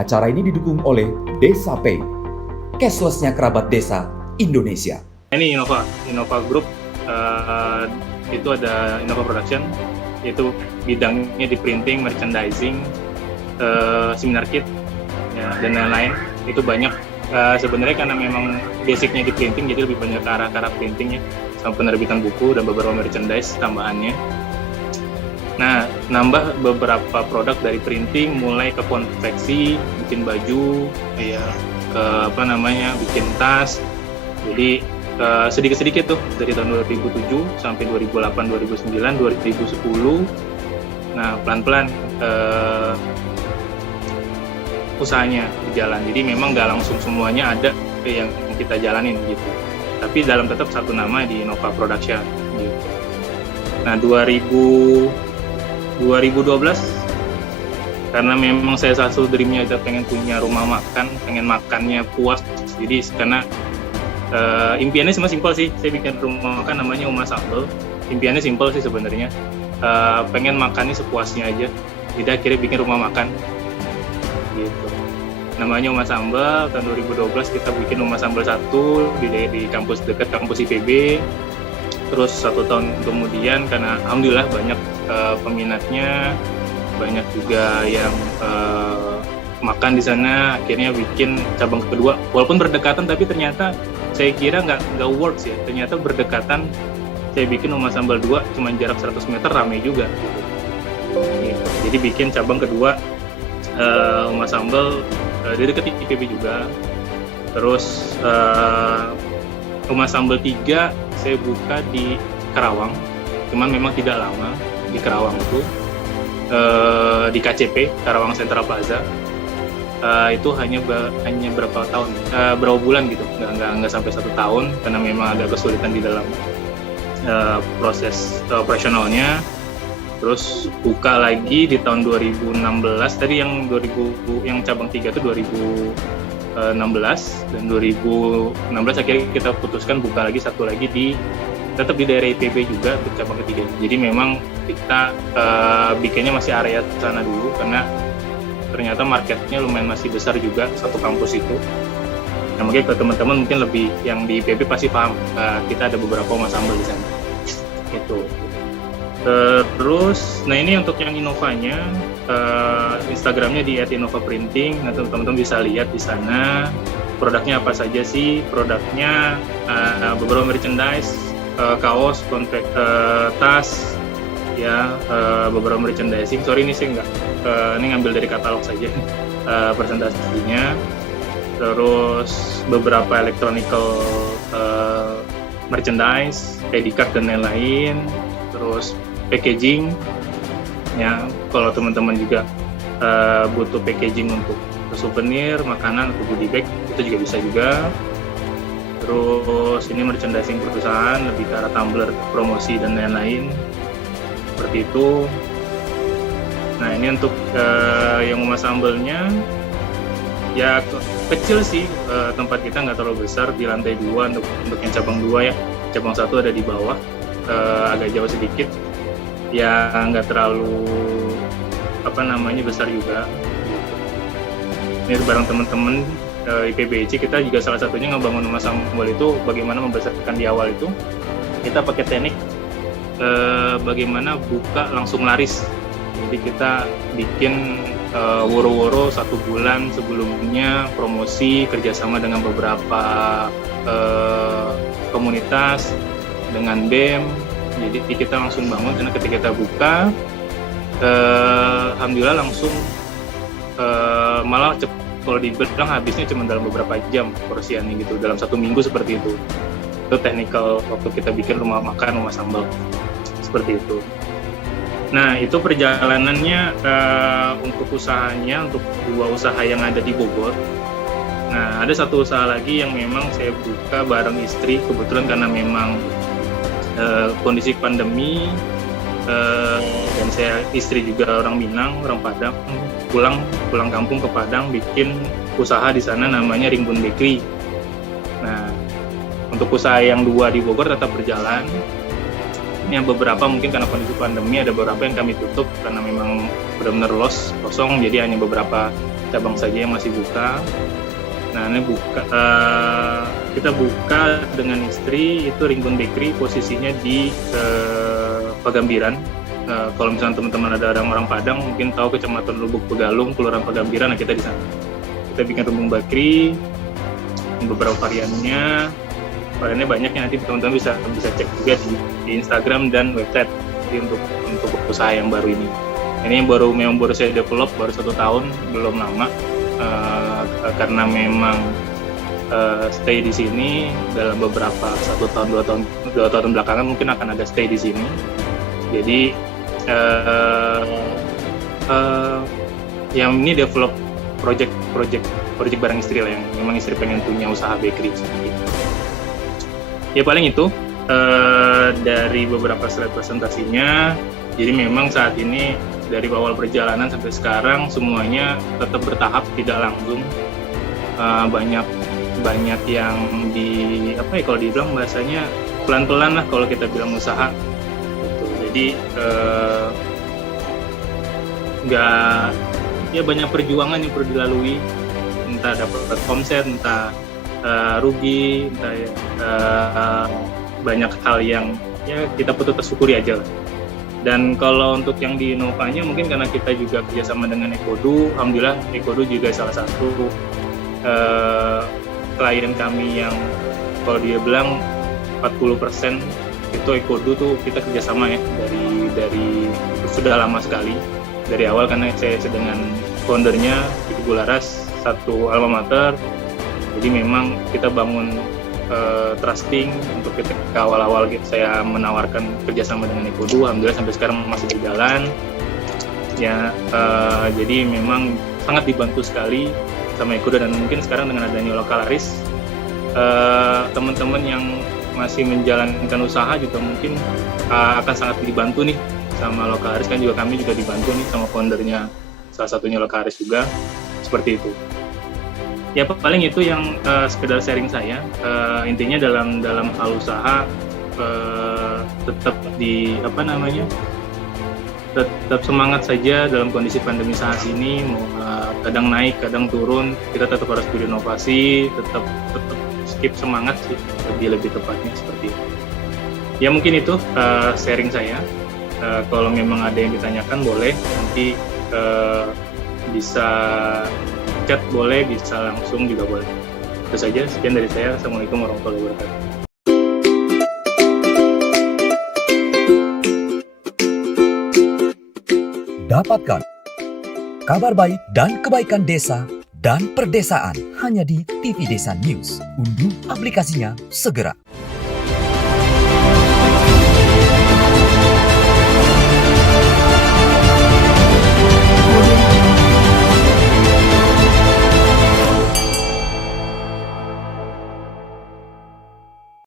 Acara ini didukung oleh Desa Pay, cashless-nya kerabat desa Indonesia. Ini Innova Group, itu ada Innova Production, itu bidangnya di printing, merchandising, seminar kit, ya, dan lain-lain. Itu banyak, sebenarnya karena memang basicnya di printing, jadi lebih banyak ke arah printing ya, sama penerbitan buku dan beberapa merchandise tambahannya. Nah, nambah beberapa produk dari printing, mulai ke konveksi, bikin baju, ya, bikin tas. Jadi sedikit-sedikit tuh dari tahun 2007 sampai 2008, 2009, 2010. Nah, pelan-pelan usahanya berjalan. Jadi memang nggak langsung semuanya ada yang kita jalanin gitu. Tapi dalam tetap satu nama di Innova Production gitu. Nah, 2012 karena memang saya satu dreamnya ada pengen punya rumah makan, pengen makannya puas. Jadi karena impiannya cuma simpel sih, saya bikin rumah makan namanya Uma Sambal. Impiannya simpel sih sebenarnya, pengen makannya sepuasnya aja. Jadi akhirnya bikin rumah makan gitu. Namanya Uma Sambal. Tahun 2012 kita bikin Uma Sambal 1 di kampus dekat kampus IPB. Terus 1 tahun kemudian karena alhamdulillah banyak peminatnya, banyak juga yang makan di sana, akhirnya bikin cabang kedua. Walaupun berdekatan tapi ternyata saya kira nggak works ya. Ternyata berdekatan, saya bikin Uma Sambal 2 cuma jarak 100 meter, ramai juga gitu. Jadi bikin cabang kedua Uma Sambal di dekat IPB juga. Terus Uma Sambal 3 saya buka di Karawang, cuman memang tidak lama di Karawang itu, di KCP, Karawang Central Plaza. Itu hanya berapa bulan gitu, nggak sampai 1 tahun karena memang agak kesulitan di dalam proses operasionalnya. Terus buka lagi di tahun 2016, tadi yang cabang 3 itu 2016, dan 2016 akhirnya kita putuskan buka lagi satu lagi tetap di daerah IPB juga untuk cabang ketiga. Jadi memang kita bikinnya masih area sana dulu karena ternyata marketnya lumayan masih besar juga satu kampus itu. Nah, mungkin ke teman-teman mungkin lebih yang di IPB pasti paham, kita ada beberapa Uma Sambal di sana. Itu. Terus, nah ini untuk yang Innovanya, Instagramnya di @innovaprinting. Nanti teman-teman bisa lihat di sana produknya apa saja sih. Produknya beberapa merchandise, kaos, tas, ya, beberapa merchandising. Sorry ini saya ini ngambil dari katalog saja presentasinya. Terus beberapa electronical merchandise, ID card dan lain-lain. Terus packaging, ya, kalau teman-teman juga butuh packaging untuk souvenir, makanan atau goodie bag, itu juga bisa juga. Terus ini merchandising perusahaan, lebih ke arah tumbler, promosi dan lain-lain, seperti itu. Nah, ini untuk yang Uma Sambalnya, ya kecil sih, tempat kita nggak terlalu besar, di lantai 2 untuk yang cabang 2 ya. Cabang 1 ada di bawah, agak jauh sedikit, ya nggak terlalu besar juga. Ini bareng teman-teman IPBC, kita juga salah satunya ngebangun Uma Sambal itu bagaimana membesarkan di awal itu kita pakai teknik bagaimana buka langsung laris. Jadi kita bikin woro-woro 1 bulan sebelumnya promosi kerjasama dengan beberapa komunitas, dengan BEM. Jadi kita langsung bangun, karena ketika kita buka, alhamdulillah langsung malah kalau dibilang habisnya cuma dalam beberapa jam porsiannya gitu, dalam 1 minggu seperti itu. Itu technical waktu kita bikin rumah makan Uma Sambal seperti itu. Nah, itu perjalanannya untuk usahanya, untuk 2 usaha yang ada di Bogor. Nah, ada 1 usaha lagi yang memang saya buka bareng istri, kebetulan karena memang kondisi pandemi, dan istri juga orang Minang, orang Padang, pulang kampung ke Padang, bikin usaha di sana namanya Ringbun Bakery. Nah, untuk usaha yang 2 di Bogor tetap berjalan. Yang beberapa mungkin karena kondisi pandemi ada beberapa yang kami tutup karena memang benar-benar kosong, jadi hanya beberapa cabang saja yang masih buka. Nah, ini kita buka dengan istri itu Ringgun Bakery, posisinya di Pagambiran. Kalau misalnya teman-teman ada orang Padang mungkin tahu Kecamatan Lubuk Pegalung, Kelurahan Pagambiran, nah kita di sana. Kita bikin Ringgun Bakery, beberapa variannya banyak ya, nanti teman-teman bisa cek juga di Instagram dan website. Jadi untuk usaha yang baru ini. Ini memang baru saya develop, baru 1 tahun, belum lama. Karena memang stay di sini dalam beberapa 1 tahun 2 tahun belakangan mungkin akan ada stay di sini. Jadi yang ini develop project barang istri lah, yang memang istri pengen punya usaha bakery seperti itu. Ya paling itu dari beberapa slide presentasinya. Jadi memang saat ini dari awal perjalanan sampai sekarang semuanya tetap bertahap, tidak langsung. Banyak yang kalau dibilang bahasanya pelan-pelan lah kalau kita bilang usaha gitu. Jadi banyak perjuangan yang perlu dilalui, entah dapat omset, entah rugi, entah banyak hal yang ya kita perlu tersyukuri aja lah. Dan kalau untuk yang di Novanya mungkin karena kita juga kerjasama dengan Ekodu, alhamdulillah Ekodu juga salah satu klien kami yang kalau dia bilang 40% itu Ekodu tuh kita kerjasama ya dari sudah lama sekali, dari awal, karena saya dengan foundernya Ibu Bularas, satu alma mater. Jadi memang kita bangun trusting untuk ketika awal-awal saya menawarkan kerjasama dengan Ekodu, alhamdulillah sampai sekarang masih berjalan ya. Jadi memang sangat dibantu sekali sama Ekodu, dan mungkin sekarang dengan adanya Lokalaris, teman-teman yang masih menjalankan usaha juga mungkin akan sangat dibantu nih sama Lokalaris, kan juga kami juga dibantu nih sama foundernya, salah satunya Lokalaris juga, seperti itu. Ya paling itu yang sekedar sharing saya. Intinya dalam hal usaha tetap tetap semangat saja dalam kondisi pandemi saat ini. Kadang naik, kadang turun, kita tetap harus berinovasi, tetap keep semangat sih, lebih tepatnya seperti itu. Ya mungkin itu sharing saya. Kalau memang ada yang ditanyakan boleh nanti bisa chat, boleh, bisa langsung juga boleh. Itu saja, sekian dari saya. Assalamualaikum warahmatullahi wabarakatuh. Dapatkan kabar baik dan kebaikan desa dan perdesaan hanya di TV Desa News. Unduh aplikasinya segera.